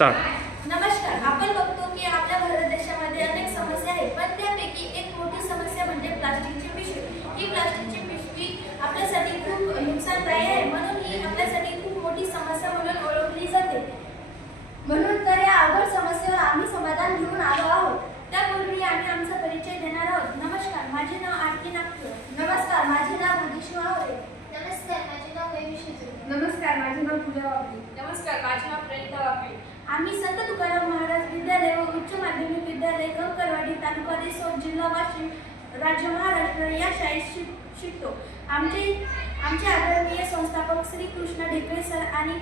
Start. नमस्कार। आपण बघतो की आपल्या भारत देशामध्ये अनेक समस्या आहेत, पण त्यापैकी एक मोठी समस्या म्हणजे प्लास्टिकची पिशवी। ही प्लास्टिकची पिशवी आपल्यासाठी खूप नुकसानदायी आहे, म्हणून ही आपल्यासाठी खूप मोठी समस्या म्हणून ओळखली जाते। म्हणून तर या अवघड समस्येवर आम्ही समाधान घेऊन आलो आहोत। त्यापूर्वी आम्ही आमचा परिचय देणार आहोत। नमस्कार, माझे नाव आरती नागपूर। नमस्कार, माझे नाव बुद्धीश्वर आहे। नमस्कार, माझे नाव वैविष्य। नमस्कार, माझे नाव पूजा वापरे। नमस्कार, माझे नाव प्रणिता वापरे। आम्ही संत तुकाराम महाराज विद्यालय व उच्च माध्यमिक विद्यालय कंकरवाडी, तालुका रिसोड, जिल्हा वाशिम, राज्य महाराष्ट्र या शाळेत शिकतो। आमचे आदरणीय संस्थापक श्री कृष्ण ढेकळे सर आणि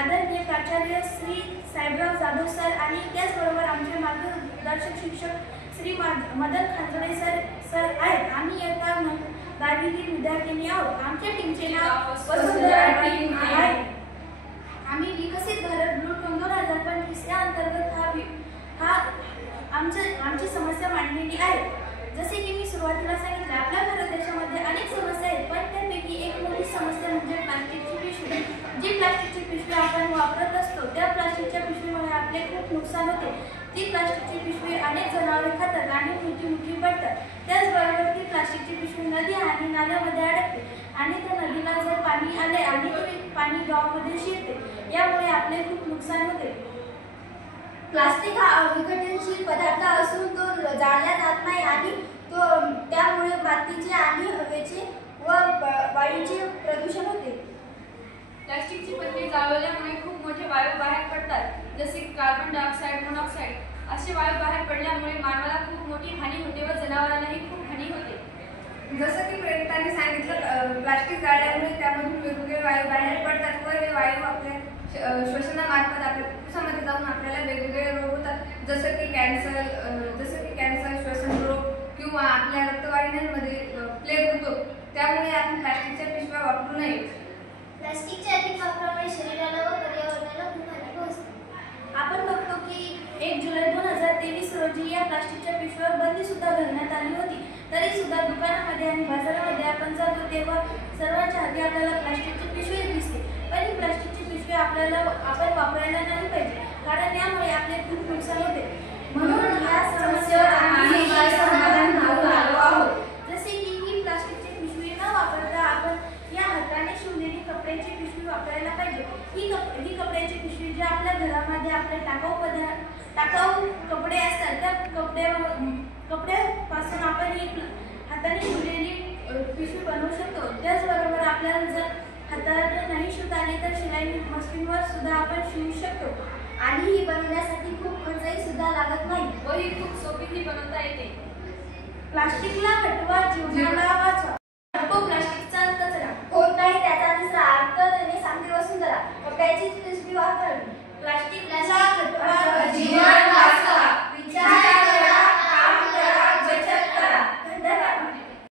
आदरणीय प्राचार्य श्री साहेबराव जाधव सर आणि त्याचबरोबर आमचे मार्गदर्शक शिक्षक श्री मदन खांजळे सर आहेत। आम्ही इयत्ता 12वीतील विद्यार्थिनी आहोत। आमच्या टीमचे नाव वसुंधरा टीम आहे। आम्ही विकसित भारत ब्लूटूथ 2025 या अंतर्गत आमची समस्या मांडलेली आहे। जसे की मी सुरुवातीला सांगितले, आपल्या भारत देशामध्ये अनेक समस्या आहेत, पण त्यापैकी एक मोठी समस्या म्हणजे प्लास्टिकची पिशवी। जी प्लास्टिकची पिशवी आपण वापरत असतो, त्या प्लास्टिकच्या पिशवीमुळे आपले खूप नुकसान होते। ती प्लास्टिकची पिशवी अनेक जनावरे खातात आणि मृत्युमुखी पडतात। त्याचबरोबर ती प्लास्टिकची पिशवी नदी आणि नाल्यामध्ये अडकते आणि त्या नदीला जर पाणी आले आणि ते पाणी गावामध्ये शिरते, यामुळे आपले खूप नुकसान होते। प्लास्टिक हा अविघटनशील पदार्थ असून तो जाळला जात नाही आणि त्यामुळे मातीचे आणि हवेचे व वायूचे प्रदूषण होते। प्लास्टिकची पत्रे जाळल्यामुळे खूप मोठे वायू बाहेर पडतात, जसे कार्बन डायऑक्साईड, मोनॉक्साईड। असे वायू बाहेर पडल्यामुळे मानवाला खूप मोठी हानी होते व जनावरांनाही खूप हानी होते। जसं की प्रणिताने सांगितलं, प्लास्टिक जाळल्यामुळे त्यामधून वेगवेगळे वायू बाहेर पडतात व हे वायू आपल्या श्वसनामार्फत आपल्या फुफ्फुसामध्ये जाऊन आपल्याला वेगवेगळे रोग होतात, जसं की कॅन्सर, श्वसन रोग किंवा आपल्या रक्तवाहिन्यांमध्ये प्लेग होतो। त्यामुळे आपण प्लास्टिकच्या पिशव्या वापरू नये। प्लास्टिकच्या अधिक वापरामुळे शरीराला व पर्यावरणाला खूप हानी पोहोचते। आपण बघतो की 1 जुलै 2023 रोजी या प्लास्टिकच्या पिशवीवर बंदी सुद्धा घालण्यात आली होती। तरी सुद्धा दुकानामध्ये आणि बाजारामध्ये आपण जातो तेव्हा सर्वांच्या हाती आपल्याला प्लास्टिकची पिशवी दिसते, पण ही प्लास्टिकची पिशवी आपण वापरायला नाही पाहिजे, कारण यामुळे आपले खूप नुकसान होते। म्हणून या समस्येवर आम्ही समाधान घेऊन आलो आहोत। जसे की ही प्लास्टिकची पिशवी न वापरता आपण या हाताने शिवलेली कपड्याची पिशवी वापरायला पाहिजे। ही कपड्याची पिशवी जी आपल्या घरामध्ये आपले टाकाऊ कपडे असतात, त्या कपड्यापासून आपण ही हाताने शिवलेली पिशवी बनवू शकतो। त्याचबरोबर आपल्याला जर हाताने नाही शिवता आली तर शिलाई मशीनवर सुद्धा आपण शिवू शकतो आणि ही बनवण्यासाठी खूप खर्चही सुद्धा लागत नाही व ही खूप सोपीने बनवता येते। प्लास्टिकला हटवा, जीवनाला वाचवा। हटवू प्लास्टिक।